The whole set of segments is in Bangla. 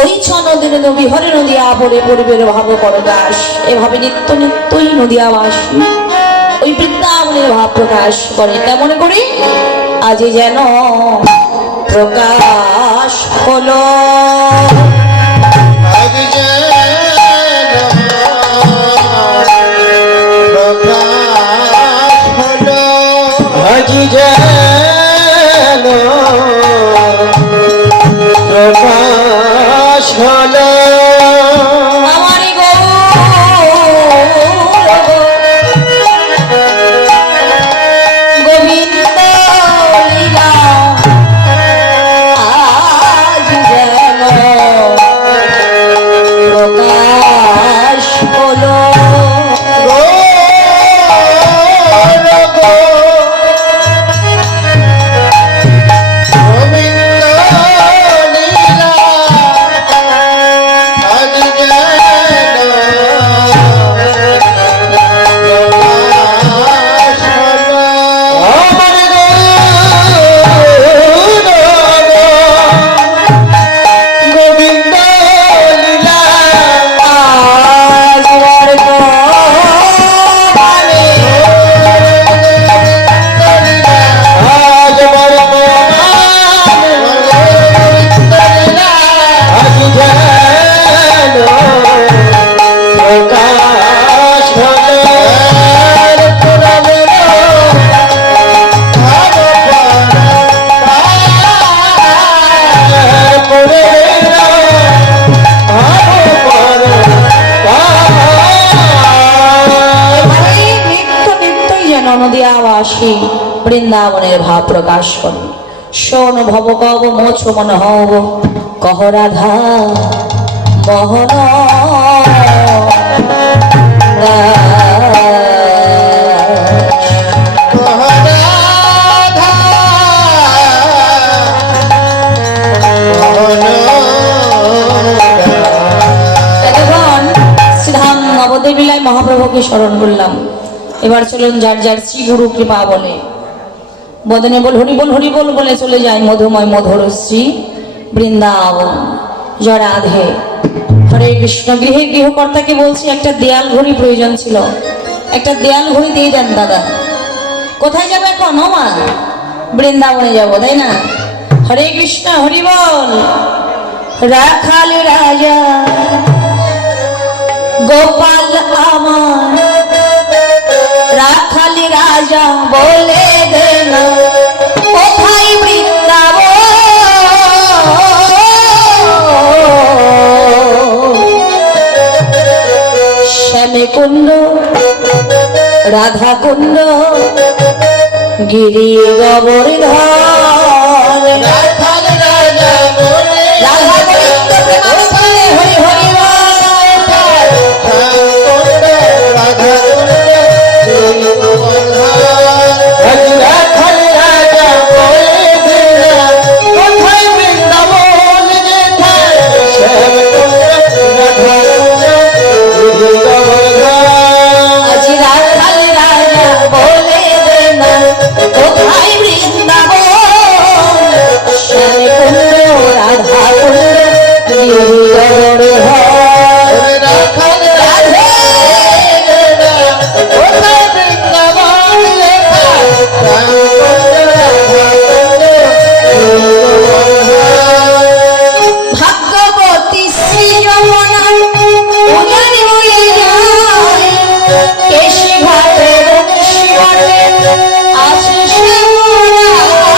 ওই ছনদের নদী হরে নদিয়া পরে পরিবের ভাব পরদাস এভাবে নিত্য নিত্যই নদিয়াবাসী ওই বৃন্দাবনের ভাব প্রকাশ করে। তেমন করে আজ যেন প্রকাশ হলো, আজ যেন প্রকাশ হলো, আজ যেন প্রকাশ হলো। আমারই গোবিন্দ লীলা আজ যেন প্রকাশ হলো। নদিয়াবাসী বৃন্দাবনের ভাব প্রকাশ করে। শোন ভব কব মোছ মন হব কহ রাধা মোহন শ্রীধাম নবদেবীলায় মহাপ্রভুকে স্মরণ করলাম। এবার চলুন যার যার শ্রী গুরু কৃপা বলে বদনে বল হরি বল হরি বল বলে চলে যায় মধুময় মধুর শ্রী বৃন্দাবন। জয় রাধে। হরে কৃষ্ণ। গৃহে গৃহকর্তাকে বলছি একটা দেয়াল ঘড়ি প্রয়োজন ছিল, একটা দেয়াল ঘড়ি দিয়ে দেন দাদা। কোথায় যাবো এখন? ও মা, বৃন্দাবনে যাবো, তাই না? হরে কৃষ্ণ, হরি বল। রাখাল রাজা গোপাল আমার, রাখাল রাজা বলে দেন কোথায় বৃন্দাবন। শ্যামে কুণ্ড রাধা কুণ্ড গিরি গোবর্ধন। রাখাল রাজা বলে রাধা গোবিন্দ প্রেমানন্দে হরি হরি বল। রাধা রাখাল রাজা বলে দিল কোথায় বৃন্দাবন যেথায় শ্যাম রাধা আজ রাখাল রাজা বলে দেন কোথায় বৃন্দাবন। শ্যাম কুণ্ড রাধা কুণ্ড গিরি গোবর্ধন। রাখাল রাধে কোথায় বৃন্দাবন লেখায় ভাগ্যবতী শ্রী যমুনা উজানি হয়ে যায় কেশি ঘাটে বংশী ঘাটে আছে শ্যামলায়।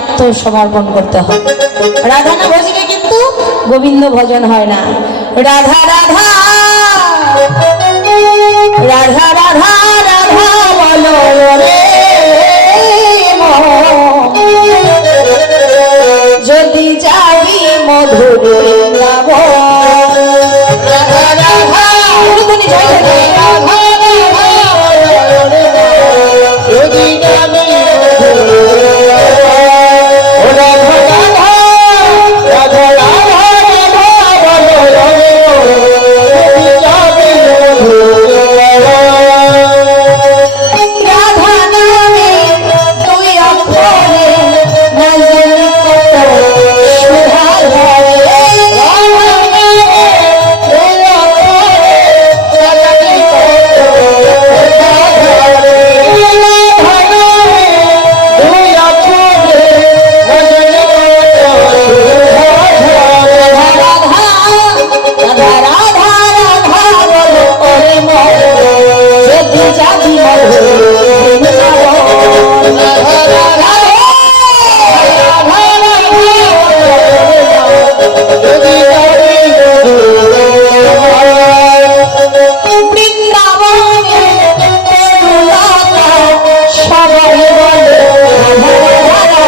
আত্মসমর্পণ করতে হয়। রাধা না ভজলে কিন্তু গোবিন্দ ভজন হয় না। রাধা রাধা রাধা রাধা রাধা বলো রে মন, যদি যাবি মধুর বৃন্দাবন। রাধা রাধা তুমি জয় হে রাধা যদি যাবি রাধা রাধা রাধা রাধা রাধা বলো রে যদি যাবি রাধা নামে তুই অক্ষরে না জানি কত সুধা ধরে। রাধা রাধা রাধা রাধা বলো ওরে মন, যদি যাবি মধুর বৃন্দাবন। রাধা বৃন্দাবনে তরুলতা সবাই বলে রাধা রাধা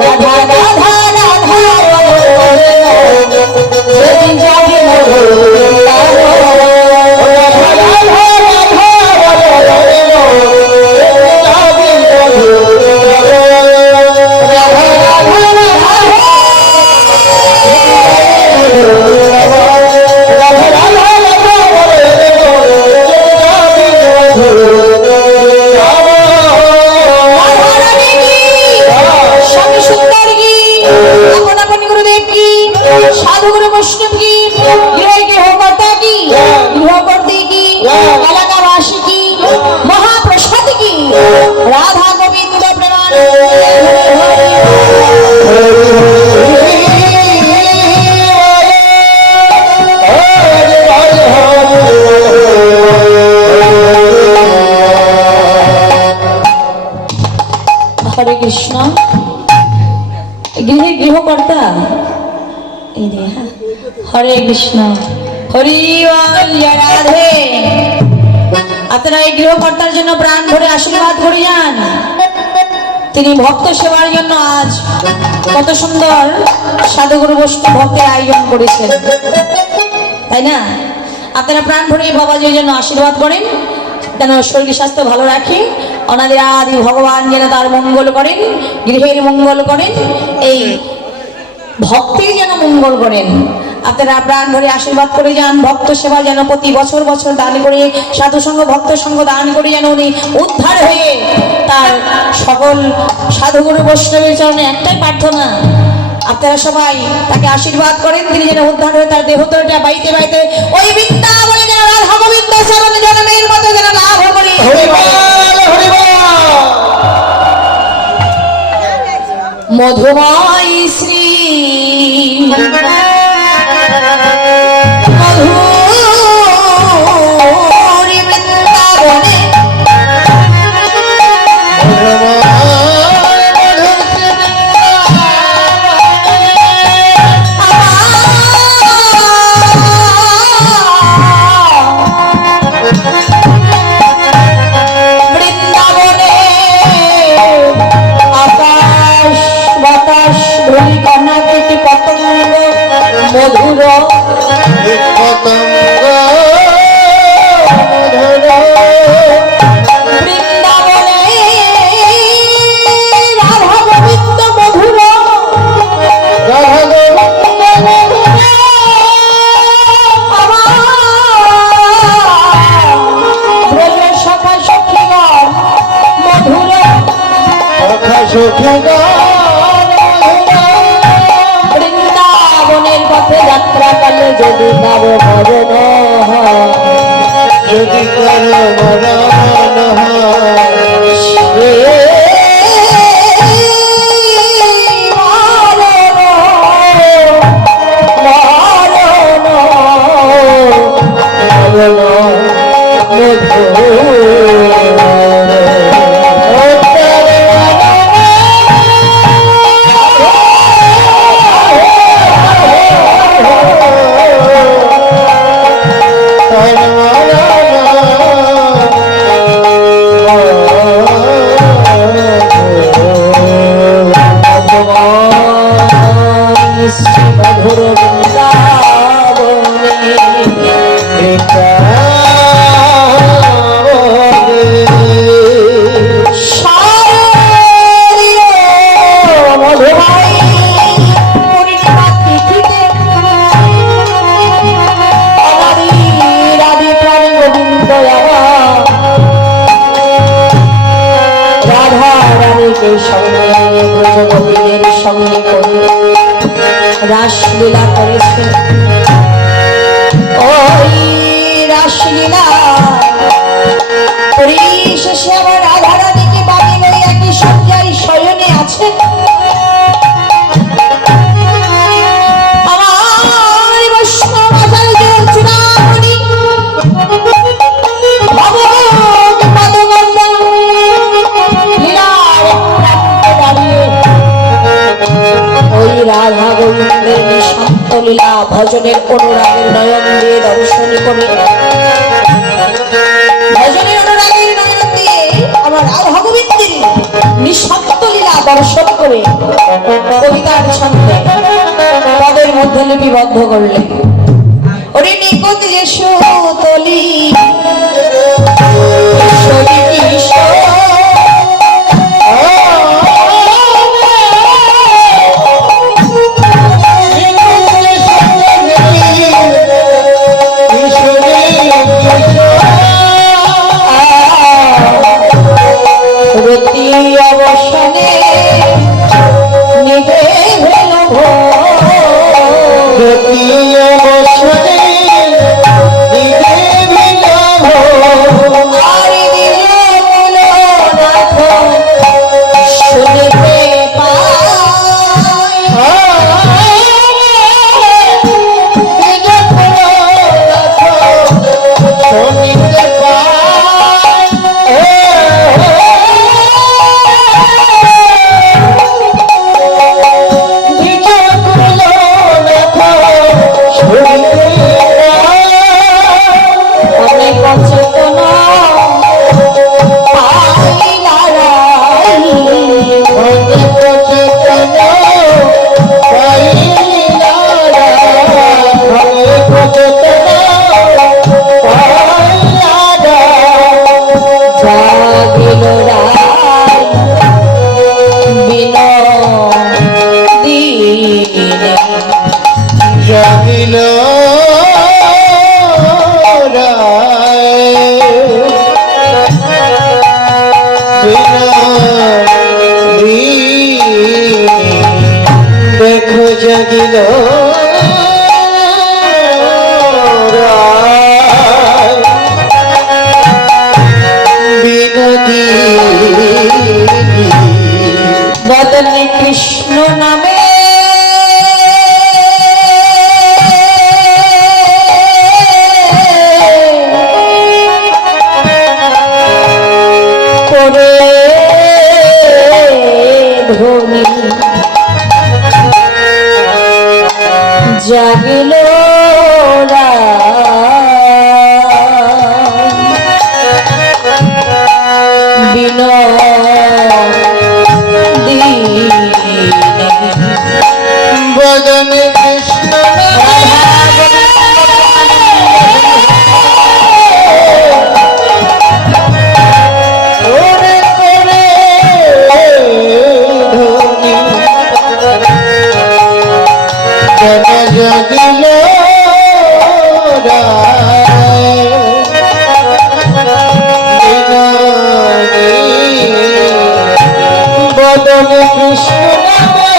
রাধা রাধা রাধা বলো ওরে মন, যদি যাবি মধুর স্বামী সুন্দর কি, আপন আপন গুরুদেব কি, সাধু গুরু বৈষ্ণব কি, গৃহকর্তা কি, গৃহকর্ত্রী কি, এলাকাবাসী কি, মহাপ্রসাদ কি, রাধা গোবিন্দ প্রেমানন্দ। হরে কৃষ্ণ। গৃহকর্তা এই রে, হ্যাঁ। হরে কৃষ্ণ, হরি বল, জয় রাধে। আপনারা এই গৃহকর্তার জন্য প্রাণ ভরে আশীর্বাদ করে যান। তিনি ভক্ত সেবার জন্য আজ কত সুন্দর সাধুগুরু বৈষ্ণব ভক্তের আয়োজন করেছেন, তাই না? আপনারা প্রাণ ভরে বাবাজির জন্য আশীর্বাদ করেন, যেন শরীর স্বাস্থ্য ভালো রাখে, অনাদি আদি ভগবান যেন তার মঙ্গল করেন, গৃহের মঙ্গল করেন, এই ভক্তি যেন মঙ্গল করেন। আপনারা প্রাণ ভরে আশীর্বাদ করে যান। ভক্ত সেবা যেন প্রতি বছর বছর দান করে, সাধু সঙ্গ ভক্ত সঙ্গ দান করে যেন উনি উদ্ধার হয়ে তার সকল সাধুগুরু বৈষ্ণবের চরণে একটাই প্রার্থনা, আপনারা সবাই তাকে আশীর্বাদ করেন, তিনি যেন উদ্ধার হয়ে তার দেহতরটা বাইতে বাইতে ওই বৃন্দাবনে যেন রাধা গোবিন্দ চরণে জন্মের মতো যেন লাভ করি। মধুময় শ্রী মধুরি বৃন্দাবনে বৃন্দাবনে আকাশ বাতাস ধূলি কণা কীট পতঙ্গ মধুর বৃন্দাবনে রাধা গোবিন্দ মধুর ব্রজ সখা সখীগণ মধুর বৃন্দাবনের পথে যাত্রাকালে যদি কারো মরণ হয়, যদি কারো মরণ হয়, সে শ্রী মধুর বৃন্দাবনে। মধুময় পূর্ণিমা তিথিতে আমারই রাধে প্রাণী গোবিন্দ রাধা রানীকে সঙ্গে ব্রজগোপীদের সঙ্গে করে রাসলীলা করেছে। ওই রাসলীলা পরিশেষে আবার রাধা রানীকে বাড়ি লইয়া কি সজ্জায় শয়নে আছে। আমার বৈষ্ণব আচার্য চূড়ামণি ভগবত পদগন্ধা লীলার প্রান্তে দাঁড়িয়ে ওই রাধা গোবিন্দের নিঃশান্ত লীলা ভজনের অনুরাগের নয়ন দিয়ে দর্শন করে, ভজনের অনুরাগের নয়ন দিয়ে আমার রাধা গোবিন্দের নিঃশান্ত লীলা দর্শন করে কবিতার ছন্দে পদের মধ্যে লিপিবদ্ধ করলেন। ওরে নিকট যেসু তলি ঈশ্বরী কিশোর রতি অবসানে নিভে ভেল রতি অবসানে নিভে ভেল শুনতে জাগিল দেখো জাগিল বিনোদী বদনে কৃষ্ণ নামে জাগিল বদনে কৃষ্ণ জাগিল বদনে কৃষ্ণ নামে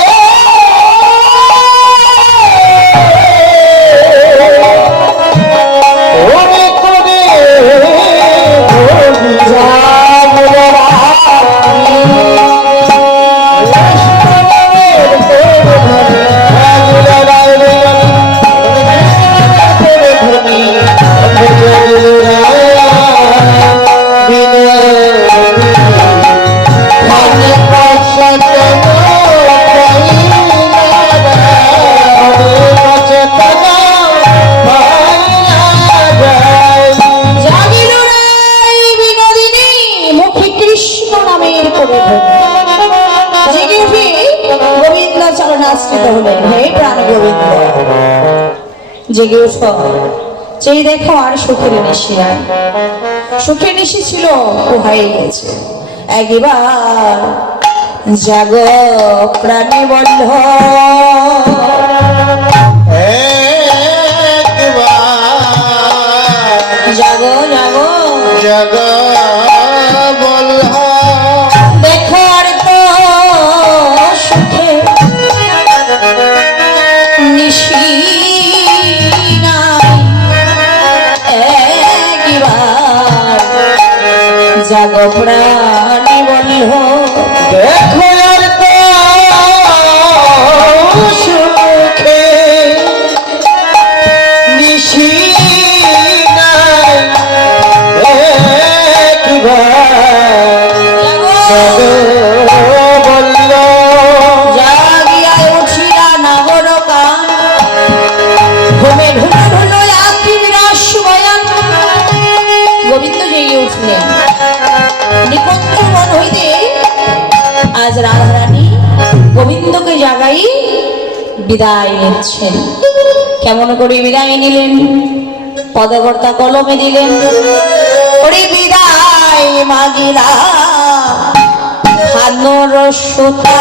গোবিন্দ জেগে ওঠো, চেয়ে দেখো আর সুখের নিশি নাই। সুখের নিশি ছিল ও হারিয়ে গেছে। একবার জাগ প্রাণী বন্ধ, জাগো জাগো জগ বলহ দেখো আর তো সুখে নিশি নাই। একবার জাগো প্রাণী বন্ধ, দেখো আর তো সুখে নিশি নাই। একবার বলল জাগিয়া উঠিয়া নাগর কান, ঘুমে ঢুলো ঢুলো আখি বিরাস বয়ান। গোবিন্দ জেগে উঠলেন। নিকুঞ্জ বন হইতে আজ রাধারানী গোবিন্দকে জাগাই বিদায় নিচ্ছেন। কেমন করে বিদায় নিলেন? পদকর্তা কলমে দিলেন, ওরে বিদায় মাগিরা ভানুর সুতা।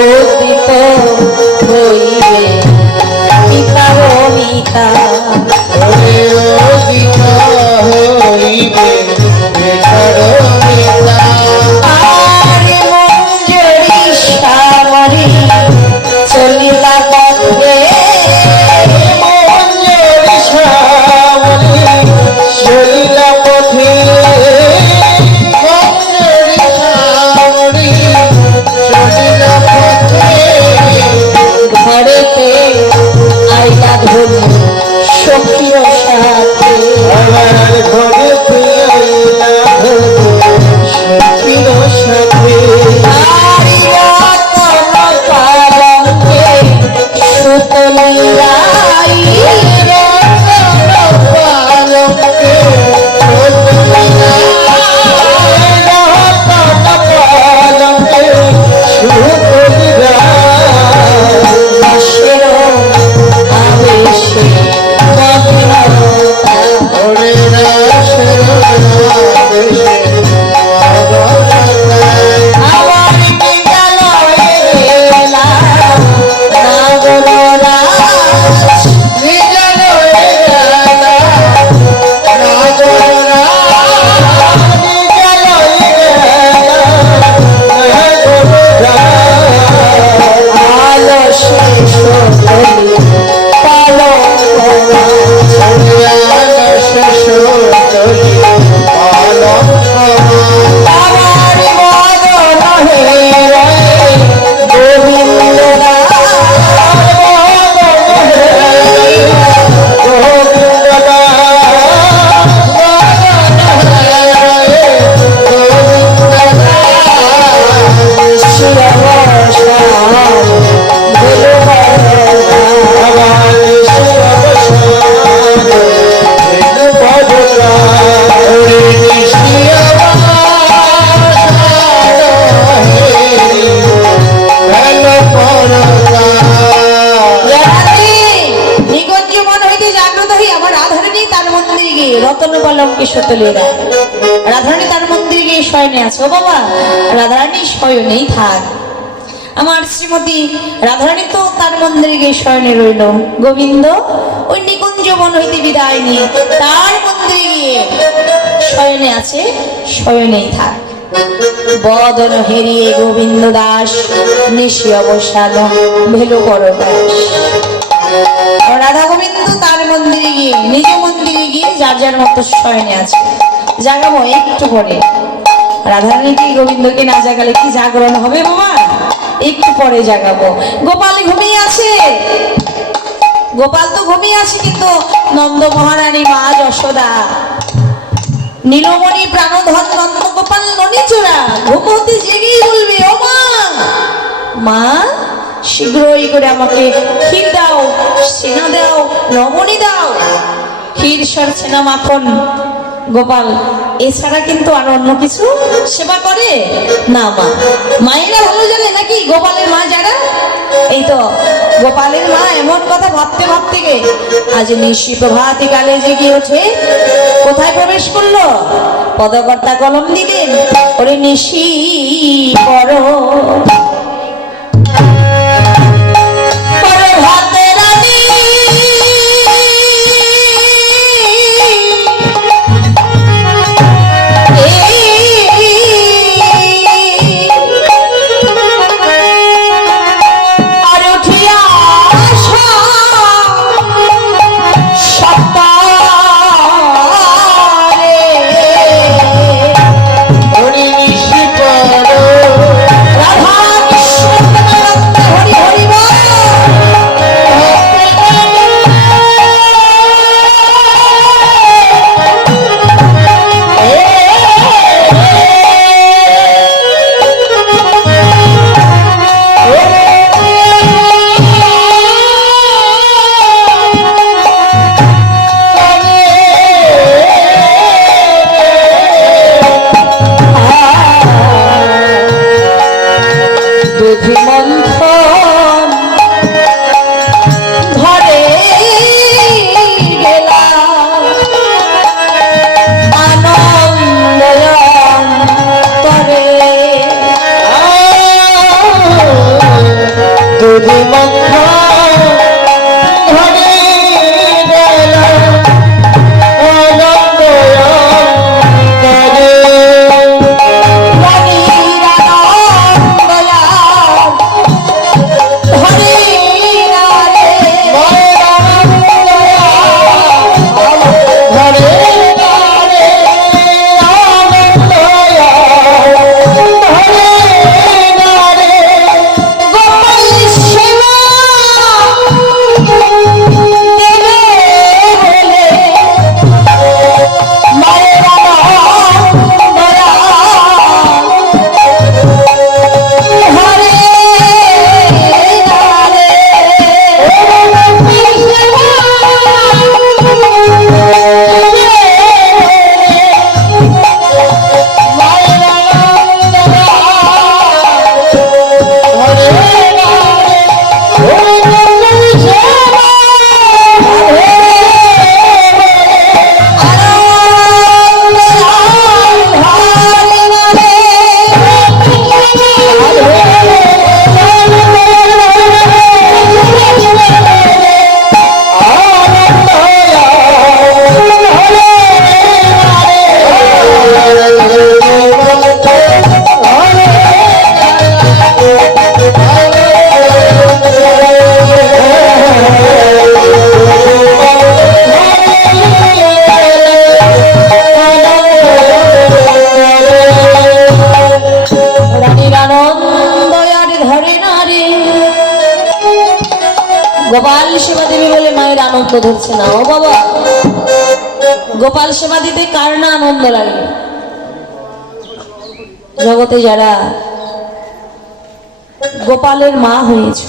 উদিত হইবে পিতার মিতা, আরে মঞ্জরি সামরি চলিলা পথে। ঘরেতে আইলা ধনু সখীর সাথে, আরে রতন পালঙ্কে সুতলিলাই। দাসের আবেশে মগ্নতা, আমার বিদ্যালয়ে গেলা নাগরাজ। আলো শেষ হলি পালঙ্ক, আমার মদন হেরে গোবিন্দ রতন পালঙ্কে সুতলিরা। রাধারানী তার মন্দিরে গিয়ে শয়নে আছে। ও বাবা, রাধারানী শয়নেই থাক। আমার শ্রীমতী রাধারানী তো তার মন্দিরে গিয়ে শয়নে রইল। গোবিন্দ ওই নিকুঞ্জ বন হইতে বিদায় নিয়ে তার মন্দিরে গিয়ে শয়নে আছে, শয়নেই থাক। বদন হেরিয়ে গোবিন্দ দাস নিশি অবসান ভেলো পরদাস। রাধা গোবিন্দ তার মন্দিরে গিয়ে নিজ মন্দিরে গিয়ে যার যার মতো শয়নে আছে। জাগাবো একটু পরে। রাধারানী কি গোবিন্দকে না জাগালে কি জাগরণ হবে বাবা? একটু পরে জাগাবো। গোপাল ঘুমিয়ে আছে, গোপাল তো ঘুমিয়ে আছে, কিন্তু নন্দ মহারানী মা যশোদা নীলমণি প্রাণধন নন্দ গোপাল ননীচোরা ঘুমোতে জেগেই বলবে, ও মা, মা শীঘ্রই করে আমাকে ক্ষীর দাও, লবণী দাও, ক্ষীর সরছে না মাখন। গোপাল এছাড়া কিন্তু আর অন্য কিছু সেবা করে না। মা মায়েরা ভালো জানে নাকি গোপালের মা যারা, এই তো গোপালের মা এমন কথা ভাবতে ভাবতে গে আজ নিশি প্রভাতী কালে জেগে ওঠে। কোথায় প্রবেশ করলো? পদকর্তা কলম দিলেন, ওরে নিশি পর গোপাল সেবা দেবে বলে মায়ের আনন্দ ধরছে না। ও বাবা, গোপাল সেবা দিতে কার না আনন্দ লাগে? জগতে যারা গোপালের মা হয়েছ,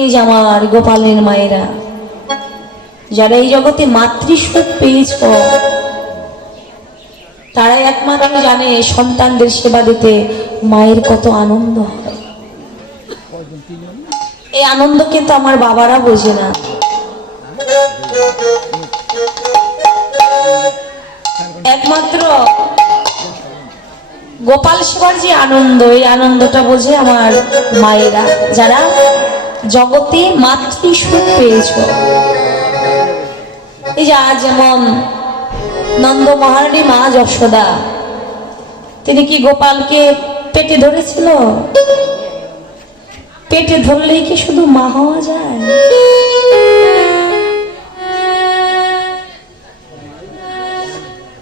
এই যে আমার গোপালের মায়েরা যারা এই জগতে মাতৃসুখ পেয়েছ, তারা একমাত্র জানে সন্তানদের সেবা দিতে মায়ের কত আনন্দ হয়। এই আনন্দ কিন্তু আমার বাবারা বোঝে না। একমাত্র গোপাল সেবার যে আনন্দ, এই আনন্দটা বোঝে আমার মায়েরা যারা জগতে মাতৃসুখ পেয়েছ। এই যে আজ যেমন নন্দ মহারানী মা যশোদা, তিনি কি গোপালকে পেটে ধরেছিল? পেটে ধরলেই কি শুধু মা হওয়া যায়?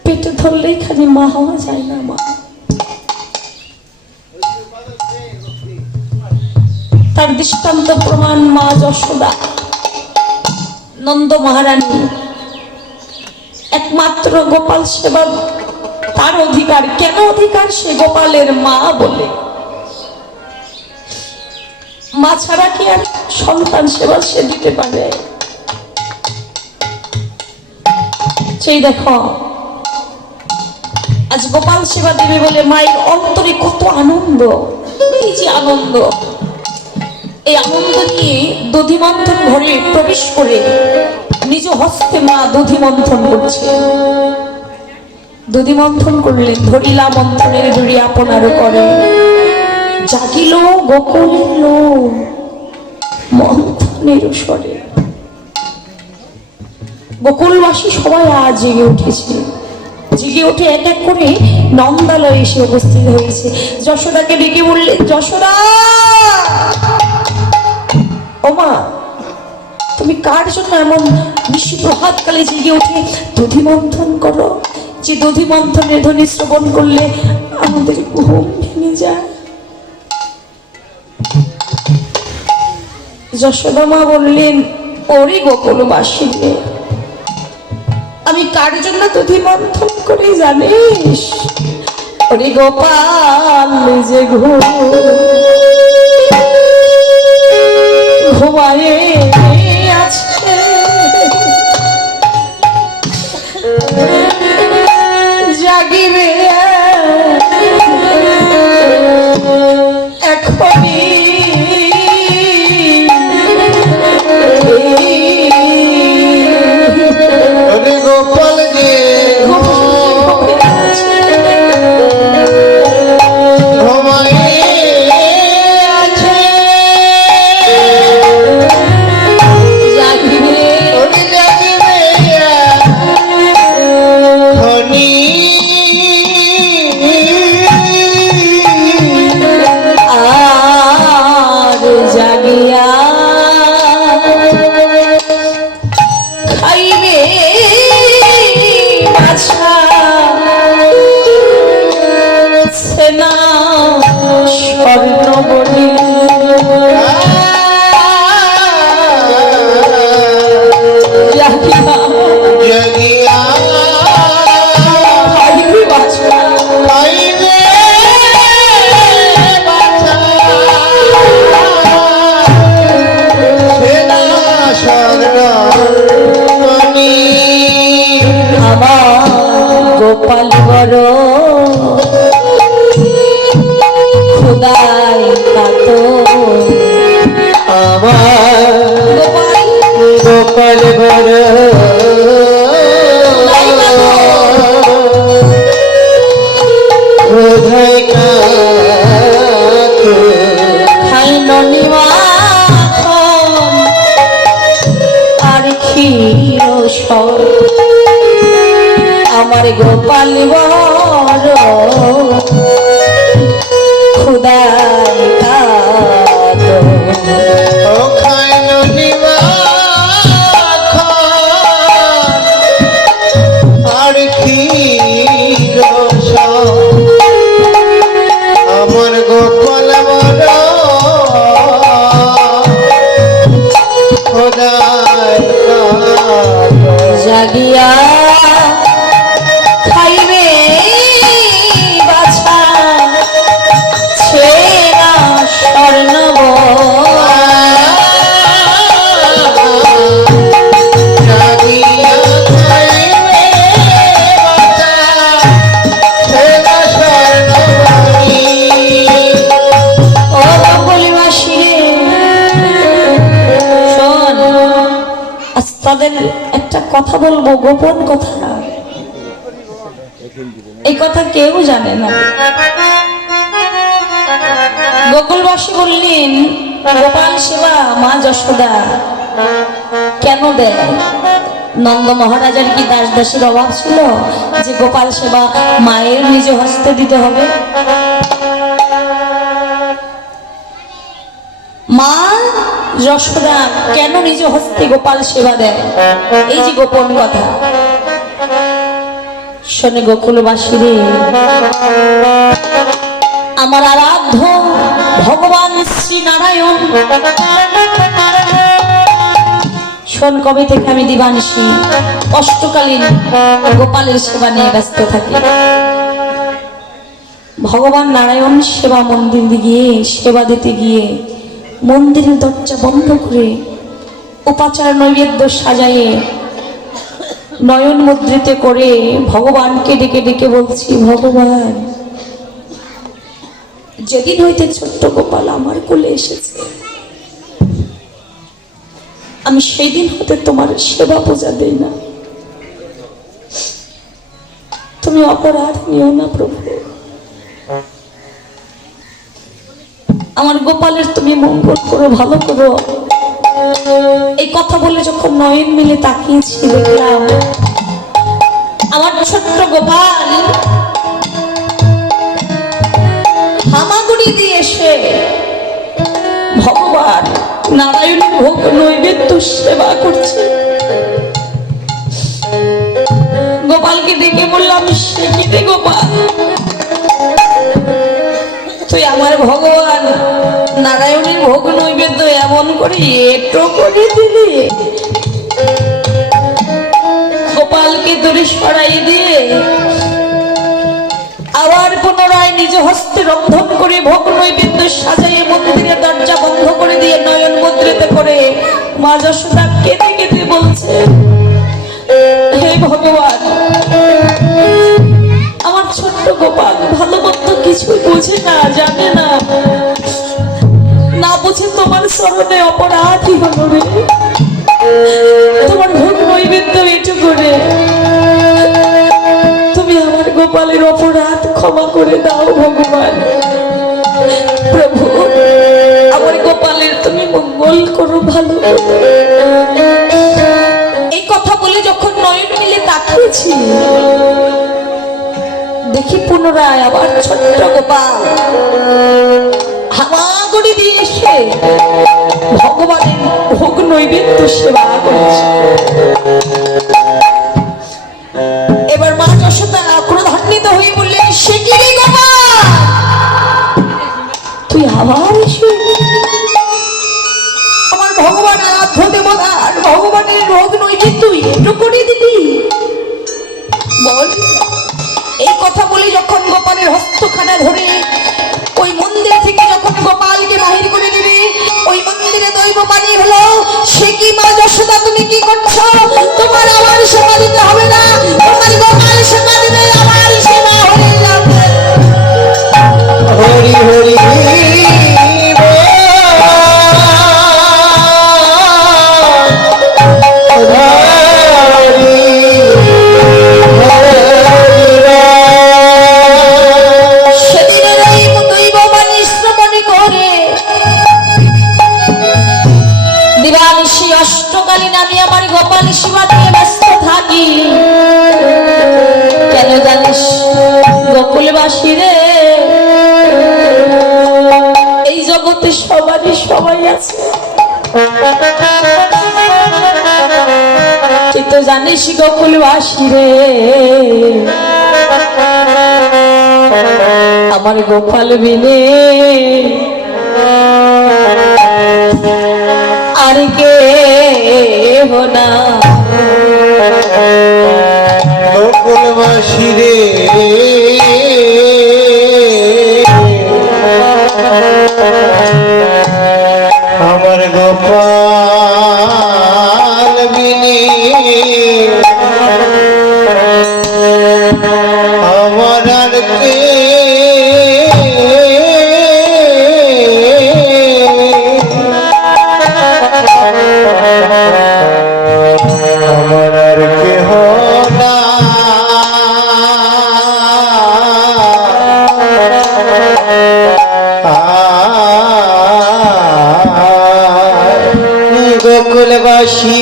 পেটে ধরলেই খালি মা হওয়া যায় না। মা তার দৃষ্টান্ত প্রমাণ মা যশোদা, নন্দ মহারানী। একমাত্র গোপাল সেবা তার অধিকার। কেন অধিকার? সে গোপালের মা বলে। মা ছাড়া কি আর সন্তান সেবা সে দিতে পারে? সেই দেখো আজ গোপাল সেবা দেবে বলে মায়ের অন্তরে কত আনন্দ। এই যে আনন্দ, এই আনন্দ নিয়ে দধি মন্থন ঘরে প্রবেশ করে নিজ হস্তে মা দধি মন্থন করছে। দধি মন্থন করলেন, ধরিলা মন্থনের দড়ি আপনারও করে, জাগিল গোকুল মন্থনের স্বরে। গোকুলবাসী সবাই আজ জেগে উঠেছে। জেগে উঠে এক এক করে নন্দালয়ে এসে উপস্থিত হয়েছে। যশোদাকে ডেকে বললেন, যশোদা ওমা, তুমি কার জন্য এমন নিশি প্রভাতকালে জেগে উঠে দধি মন্থন করো? যে দধি মন্থনের ধ্বনি শ্রবণ করলে আমাদের ঘুম ভেঙে যায়। যশোদা মা বললেন, ওরে গোকুলবাসী রে, আমি কার জন্য দধি মন্থন করে জানিস? ওরে গোপাল যে ঘুমায়ে আছে, জাগিবে এখনই, গোপাল যে গোপাল বড় খোদাই কাতো, আমার গোপাল বড় খোদাই কাতো, খাই ননিমাখন আর ক্ষীর সর, আমার গোপাল বড় খুদাই কাতো, আর কি আমার গোপাল বড় খোদাই কাতো, জাগিয়া খাইবে বাছা ছেনা স্বর্ণব, তাদের একটা কথা বলবো, গোপন কথা, এই কথা কেউ জানে না। গোকুলবাসী বললেন, গোপাল সেবা মা যশোদা কেন দেয়? নন্দ মহারাজার কি দাস দাসীর অভাব ছিল যে গোপাল সেবা মায়ের নিজ হস্তে দিতে হবে? মা যশোদা কেন নিজ হস্তে গোপাল সেবা দেয়? এই যে গোপন কথা শোনে গোকুলবাসী রে, আমার আরাধ্য ভগবান শ্রী নারায়ণ, শোন, কবে থেকে আমি দিবানিশি অষ্টকালীন গোপালের সেবা নিয়ে ব্যস্ত থাকি। ভগবান নারায়ণ সেবা মন্দির গিয়ে সেবা দিতে গিয়ে মন্দিরের দরজা বন্ধ করে উপাচার নৈবেদ্য সাজাইয়ে নয়ন মুদ্রিত করে ভগবানকে ডেকে ডেকে বলছি, ভগবান, যেদিন হইতে ছোট্ট গোপাল আমার কোলে এসেছে, আমি সেই দিন হতে তোমার সেবা পূজা দেই না। তুমি অপরাধ নিও না প্রভু, আমার গোপালের তুমি মঙ্গল করো, ভালো করো। এই কথা বলে যখন নয়ন মিলে তাকিয়েছি, দেখলাম আমার ছোট্ট গোপাল হামাগুড়ি দিয়ে এসে ভগবান নারায়ণের ভোগ নৈবেদ্য সেবা করছে। গোপালকে দেখে বললাম, সে কি রে গোপাল, তুই আমার ভগবান নারায়ণের ভোগ নৈবেদ্য এমন করে এটো করে দিলি? গোপালকে দূরে সরাই দিয়ে আবার পুনরায় নিজ হস্তে রন্ধন করে ভোগ নৈবেদ্য সাজাইয়ে মন্দিরের দরজা বন্ধ করে দিয়ে নয়ন মুদ্রিত করে মা যশোদা কেঁদে কেঁদে বলছে, হে ভগবান, আমার ছোট্ট গোপাল ভালো মন্দ কিছুই বুঝে না, জানে না, না বুঝে তোমার চরণে অপরাধী হলো রে। তোমার ভোগ নৈবেদ্য এটু করে তুমি আমার গোপালের অপরাধ ক্ষমা করে দাও ভগবান। প্রভু, আমার গোপালের তুমি মঙ্গল করো, ভালো করো। এই কথা বলে যখন নয়ন মিলে তাকিয়েছি, দেখি পুনরায় আবার ছোট্ট গোপাল হামাগুড়ি দিয়ে এসে ভগবানের ভোগ নৈবেদ্য সেবা করছে। এবার মা যশোদা ক্রোধান্বিত হয়ে বললেন, সে কি রে গোপাল, তুই আবার এসে আমার ভগবান আরাধ্য দেবতার ভগবানের ভোগ নৈবেদ্য এটো করে দিলি? বল। এই কথা বলে যখন গোপালের হস্তখানা ধরে ওই মন্দির থেকে যখন গোপালকে বাহির করে দিবে, ওই মন্দিরে দৈব বাণী হলো, সে কি মা যশোদা, তুমি কি করছো? তোমার আমার সেবা দিতে হবে না, তোমার গোপাল সেবা দিলে আমার সেবা হয়ে যাবে। হরি হরি অষ্টকালীন আমি আমার গোপাল সেবা দিয়ে ব্যস্ত থাকি। কেন জানিস গোকুলবাসী রে, এই জগতে সবারই সবাই আছে, কিন্তু জানিস গোকুলবাসী রে, আমার গোপাল বিনে আর কে হোনা। গোকুলবাসী রে, আমার গোপাল বিনে আমার আর কে গোকুলবাসী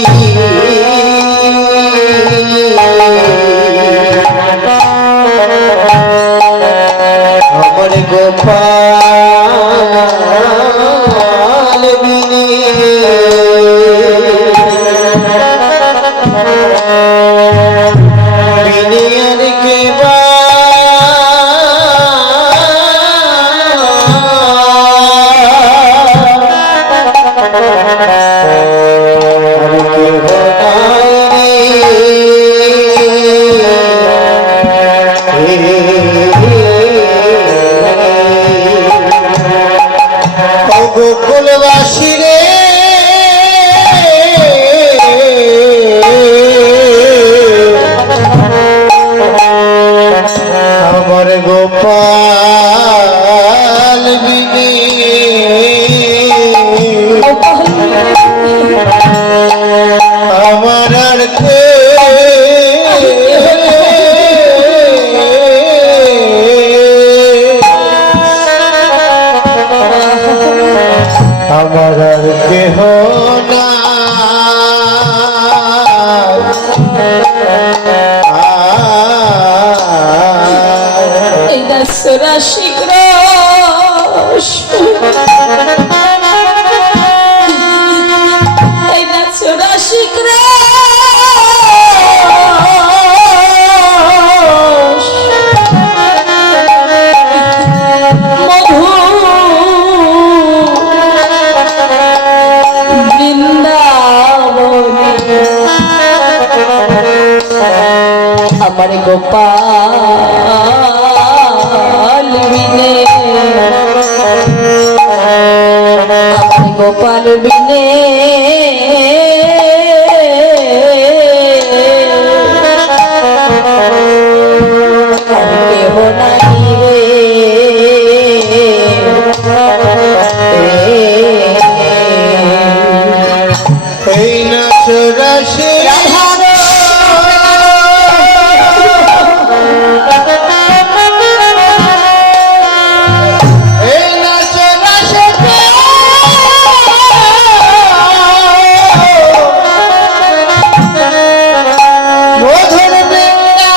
আমার গোপাল বিনে আর কে বা আর কে গোপাল বিনে আমার আর কে আমার আর কেহ না এই দশরা শীঘ্র এই দশরা শীঘ্র মধু বৃন্দাবনে আমার গোপাল বিনে আমার গোপাল বিনে আর কেহ নাই রে এই নাচ রাশি এই নাচ রাশি মধুর বৃন্দা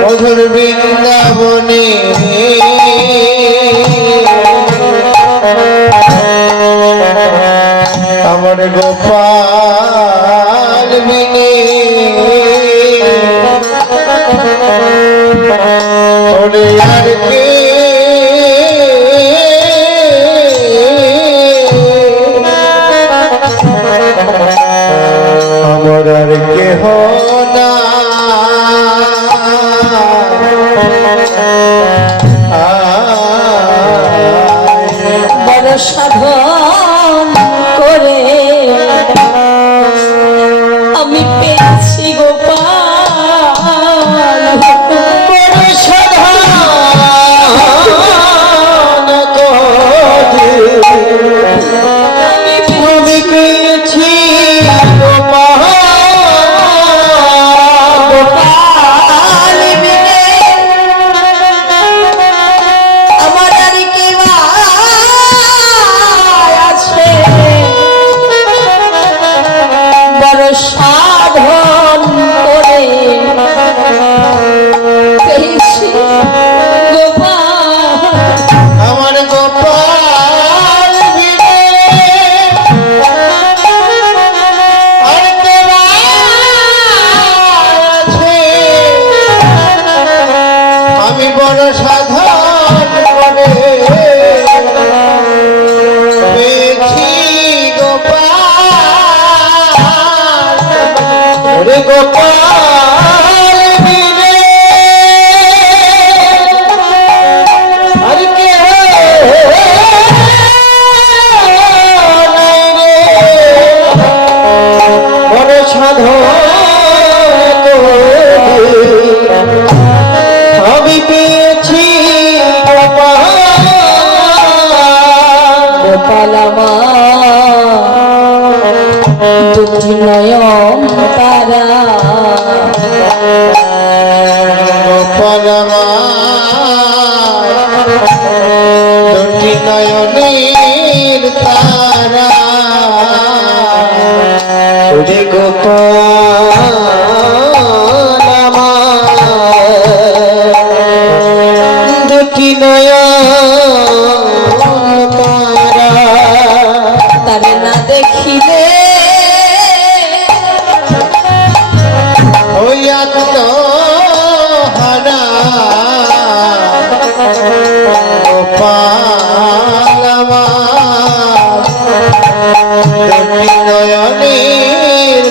মধুর বৃন্দাবনে আমার গোপাল বিনে ওরে আর কে আমার আর কেহ না বড় সাধন করে আমি পেয়েছি গোপাল বড় সাধন করে আমি পেয়েছি গোপাল গোপাল বিনে আমার আর কে আছে বড় সাধন করে পেয়েছি গোপাল আমার গোপাল বিনে আর কে আছে আমি বড় সাধন করে পেয়েছি গোপাল ওরে গোপাল বিনে আর কে নাই রে বড় সাধন করে আমি পেয়েছি গোপাল গোপাল আমার দুটি নয়ন তারা গোপাল আমার দুটি নয়নের তারা ওরে গোপাল আমার দুটি নয়ন তারা তারে না দেখিলে ওই আত্মহারা গোপাল আমার দুটি নয়নের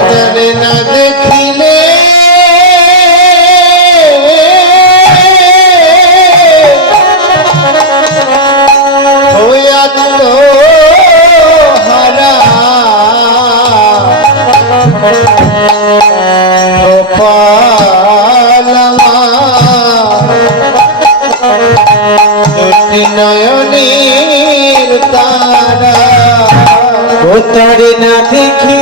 তারে না দেখিলে হইয়া তো হারা গোপালমা দুটি নয়নের তারা ও তারে না দেখি